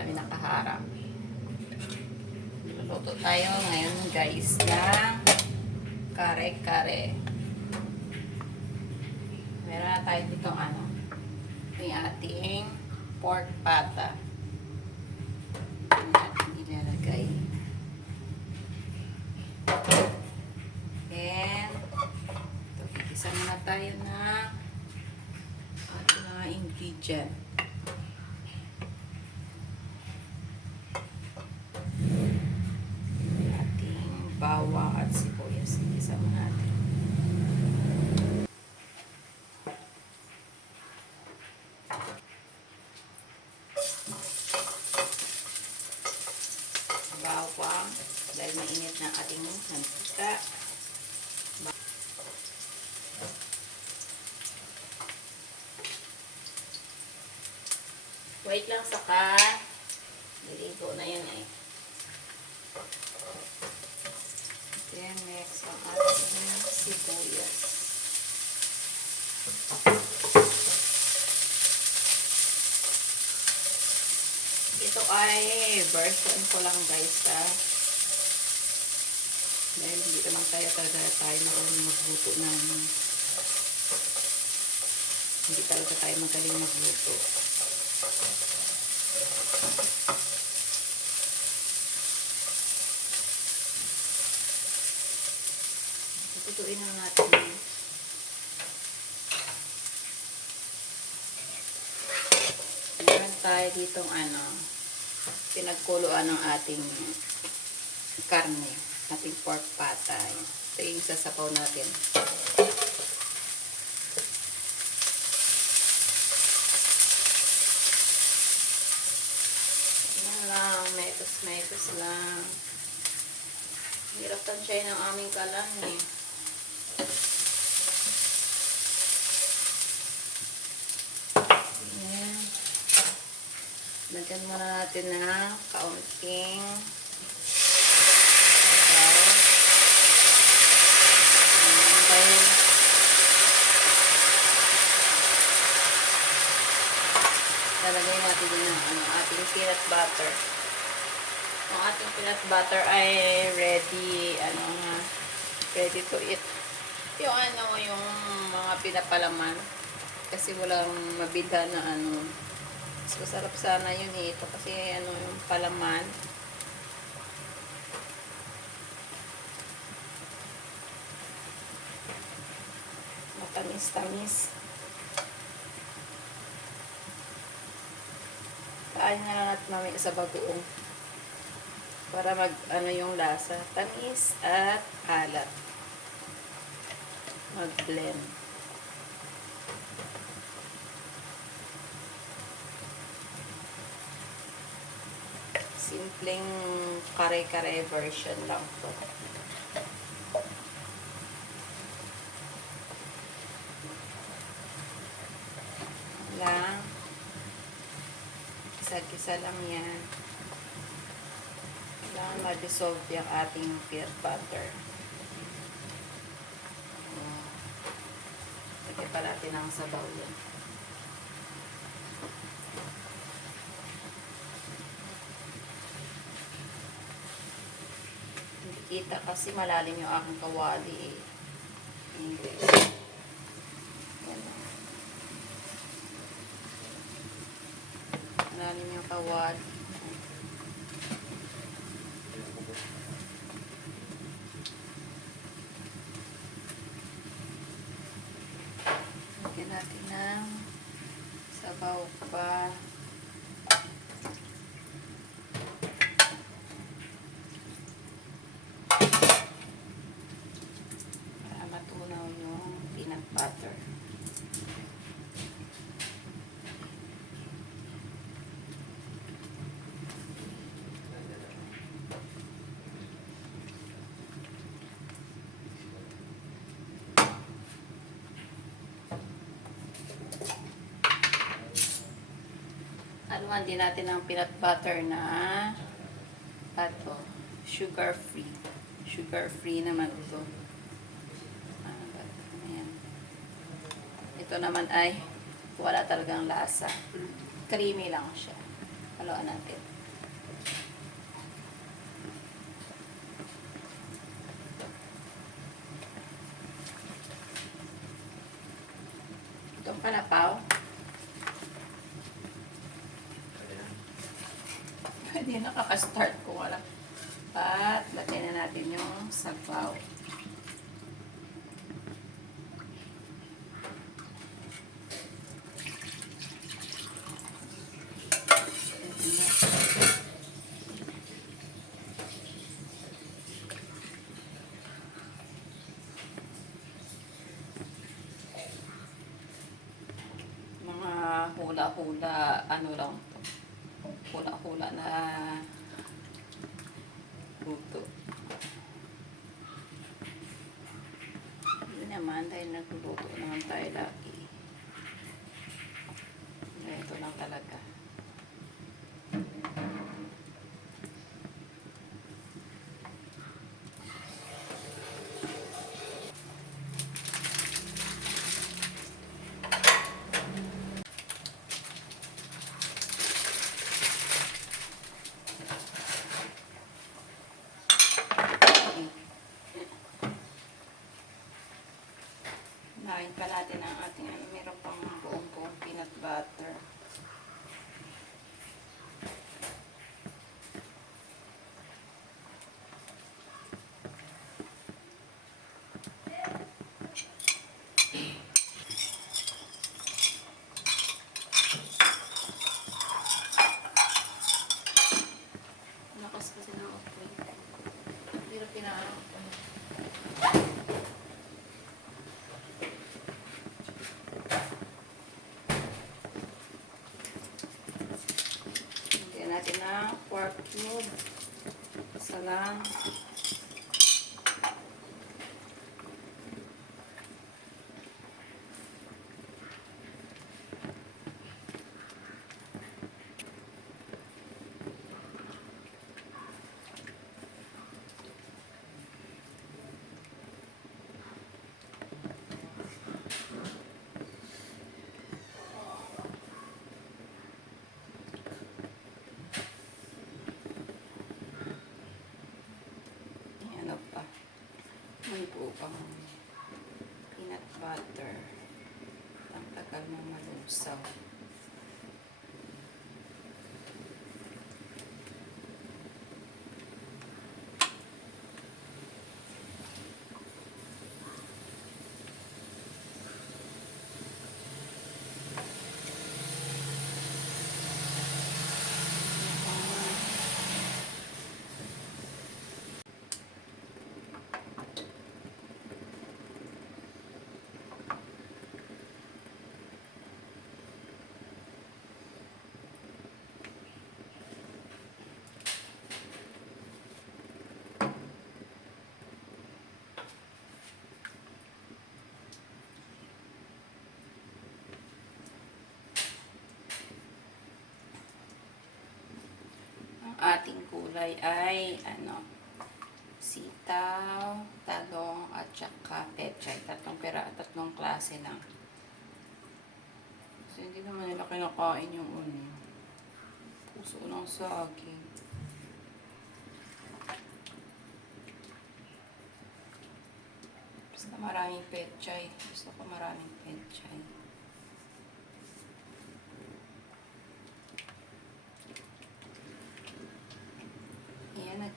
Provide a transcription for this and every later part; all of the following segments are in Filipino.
dami nakaharap. Luluto tayo ngayon guys ng kare-kare. Meron na tayo dito ito yung ating pork pata. Ito natin ilalagay. And ito, igisa muna tayo ng ating mga ingredient. Ating bawang at sibuyas. Igisa muna natin. Bawang dahil mainit na ating mantika. Wait lang saka niligo na yan eh. Then next ang ating sibuyas. Ito ay version ko lang guys ha. Dahil hindi naman tayo marunong magluto ng hindi talaga tayo magaling magluto. Tutuin na natin. Meron tayo ditong pinagkuluan ng ating karne, ating pork pata. Ito yung sasapaw natin. Yan lang, metos lang. Hirap tansyahin ng aming kalan eh. Lagyan muna natin ng kaunting sabaw. Lalagay natin din ng ating peanut butter. Ang ating peanut butter ay ready, ready to eat. Yung yung mga pinapalaman. Kasi walang mabida na mas masarap sana yun eh. Ito kasi yung palaman. Matamis-tamis. Kain na natin mamaya sa bagoong. Para yung lasa. Tamis at alat. Mag-blend. Simpleng kare-kare version lang to. Lang. Isa-isa lang yan. Lang ma-dissolve yung ating peanut butter. Lagyan pa natin ang sabaw yan. Kita kasi malalim yung aking kawali eh. English. Malalim yung kawali. Lagyan natin ng sabaw pa. Butter. Haluan din natin ang peanut butter na sugar free. Sugar free naman ito. Ito naman ay wala talagang lasa. Creamy lang siya. Haluan natin. Itong kalapaw. Hindi nakaka-start kung wala. At lagyan na natin yung sabaw. Mga hula-hula, ano lang, hula-hula na luto. Hindi naman, dahil nagluluto naman tayo lagi. Ito lang talaga. Nain pa natin ang ating ano, meron pang buong-buong peanut butter. Lakas kasi ng apoy. Pero pinaano ko. Lagyan natin ng pork cube. Isa lang. Ano pa? May buo pang peanut butter. Ang tagal na malusaw. Ating gulay ay ano, sitaw, talong at saka pechay. Tatlong klase lang. So hindi naman nila kinakain yung puso ng saging. Basta maraming pechay. Gusto ko maraming pechay.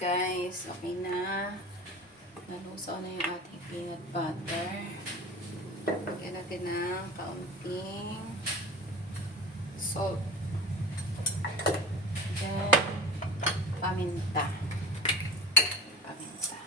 Guys, okay na. Nalusaw na yung ating peanut butter. Lagyan natin ng kaunting salt. Then, paminta. Paminta.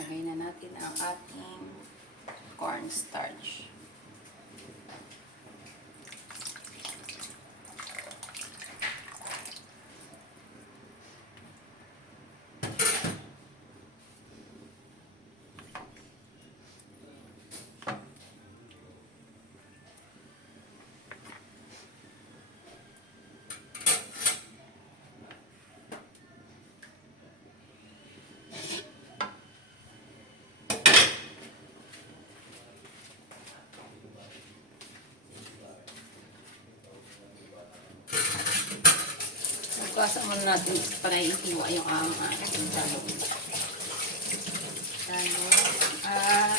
Lagay na natin ang ating cornstarch. Iwasan muna natin para ihiwa yung ating talong. At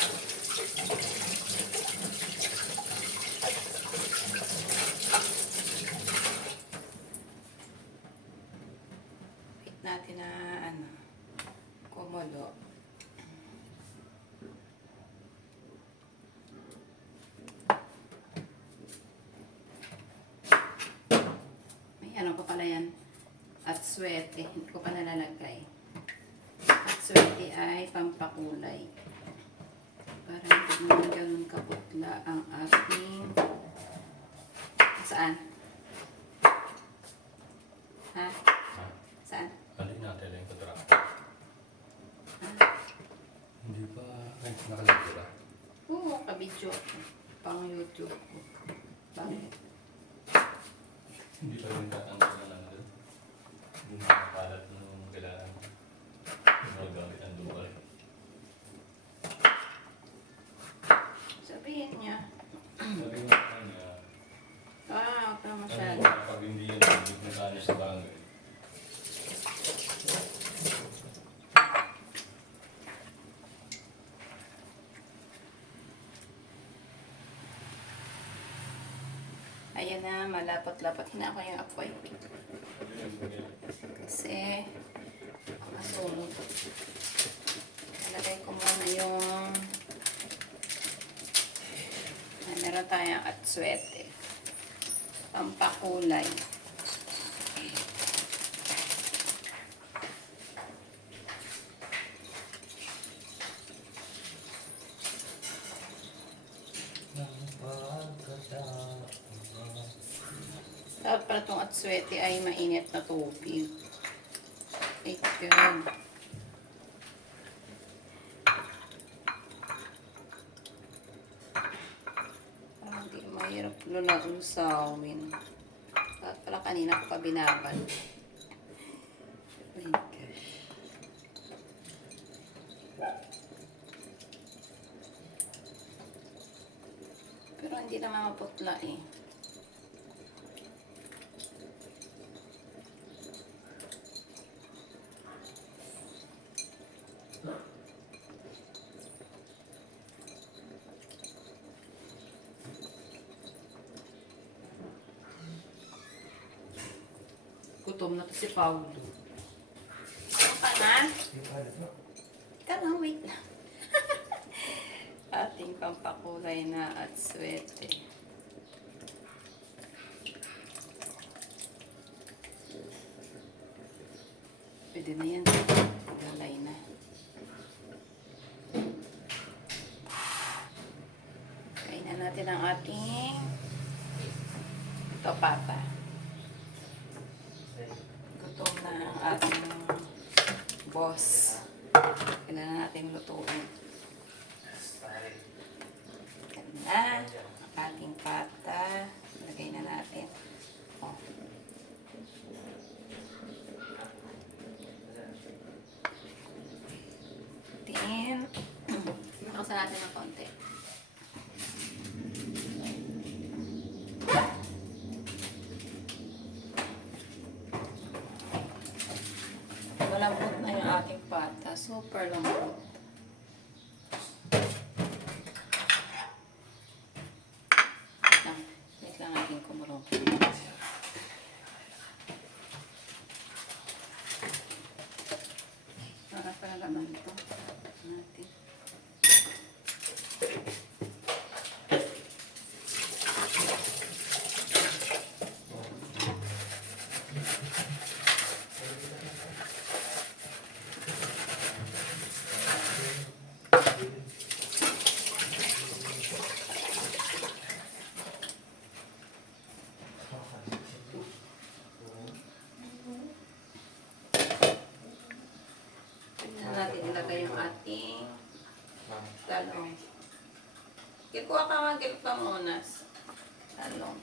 natin na kumulo. May ano pa pala yan? At swerte. Hindi ko pa nalalagay. At swerte ay pampakulay. Para hindi naman ganun kaputla ang ating... Saan? Ha? Saan? Alin natin lang yung kontra. Hindi pa... Ay, nakalagay ba? Oo, kabidyo ako. Pang YouTube ko. Bakit? Hindi pa rin tatanggal na lang doon. Hindi nakakalat nung kailangan. Magagamit ang dual. Sabihin niya. Sabi nga kanya, Huwag na masyado. pag hindi yan, hindi na kanya sa barangay. Ayan na, malapot-lapot. Hina ko yung apoy. Kasi, masunog. Nalagay ko muna yung meron tayong atswete. Pampakulay. Dapat pala itong atswete ay mainit na tubig. Ay, God. Parang hindi mahirap lulusawin. Dapat pala kanina ko pa binabal. Oh my gosh. Pero hindi naman maputla eh. Gutom na to si Paulo. Ano ka na? Ika lang, wait lang. Ating pampakulay na at swerte. Pwede na yan. Galay na. Kainan natin ang ating topapa. Gutom na ang ating boss. Kailangan natin lutuin. Yan na. Ang ating pata. Lagay na natin. Oh. Then, makasan natin ng konti. Malambot na yung ating pata. Super lambot. Wait lang natin kumulong. Para pala naman ito. Natin. Natin ilagay yung ating talong. Kikuha ka magil pa muna. Talong.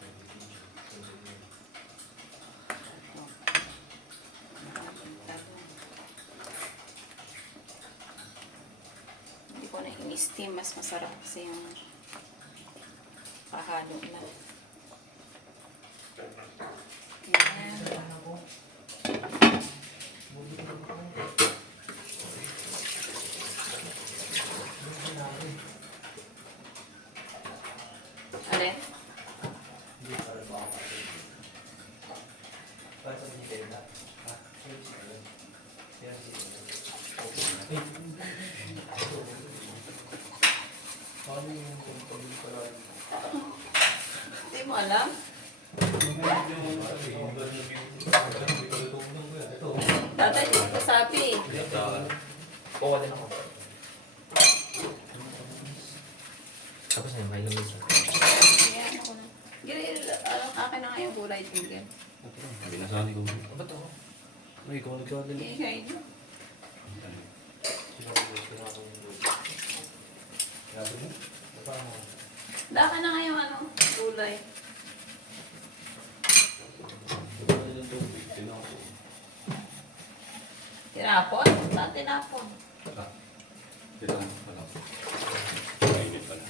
Hindi ko na in-steam. Mas masarap kasi yung pahalo na. Ayan. Hindi mo alam? Tatay, hindi ko sabi. Kuha din ako. Tapos na yung may lumis. Ayan, ako na. Gil, akin na nga yung gulay din, Gil. Binasali ko. Ba't ako? Ay, ikaw nagsabi din. Ingay nyo. Daka na nga yung gulay. Tinapon? Saan tinapon? Dito mo pala. Mainit pala.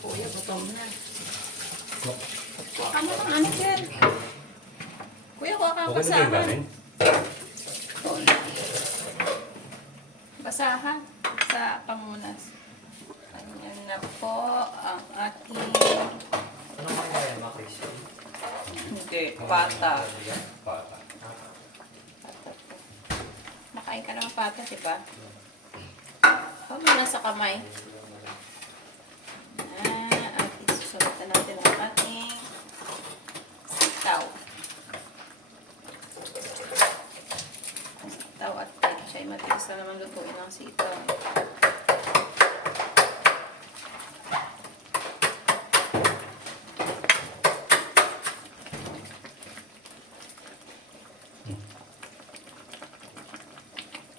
Kuya, gutom na. Kuha ka mo ng ano, Gil. Kuya, kuha ka Okay na ba yung basahan. ganin? Basahan sa pamunas. Ayan na po ang ating Ano kaya yan, mga Chris? hindi, pata. Pata. Makain ka ng pata, diba? Pamunas sa kamay. At isusunod na natin ang ating sitaw. Sitaw at pechay. Matigas na naman lutuin ang sitaw.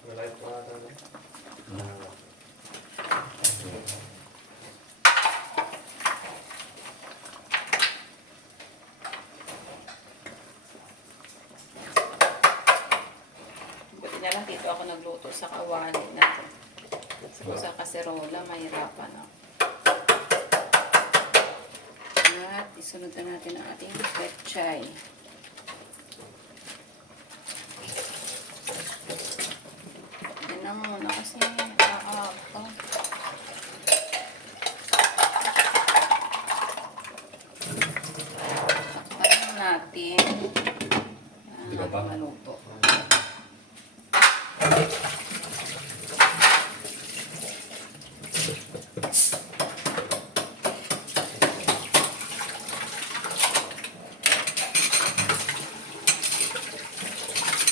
Wala yung pangatang. Buti na lang dito ako nagluto sa kawali na to. Sa kaserola, mahirapan ako. At isunod na natin ang ating pechay. Yan na muna kasi nakakaapa. Takpan natin. Di ba pa? Maluto.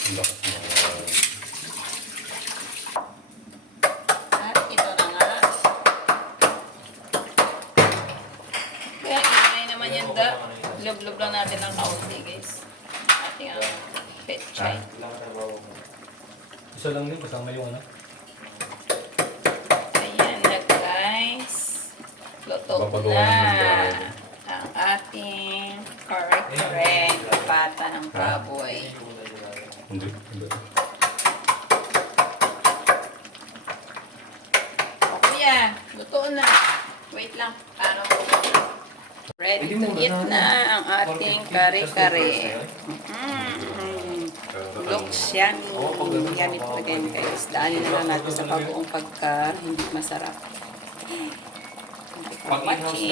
Ang lakas mo. At ito na nga. Kaya ingay naman yan da. Lub-lub lang natin ng kaunti, guys. Ating ang pechay. Ilang trabaho ko. Isa lang din, kasama yung ano. Ayan na, guys. Luto Papagawa na ng bahay. ang ating kare-kare pata ng baboy. Hindi. Hindi. O kuya, luto na. Wait lang. Paano? Ready to eat na ang ating kare-kare. Looks yummy. Yummy talaga yun, guys. Daanin na lang natin sa pabuong pagka hindi masarap. Thank you for watching.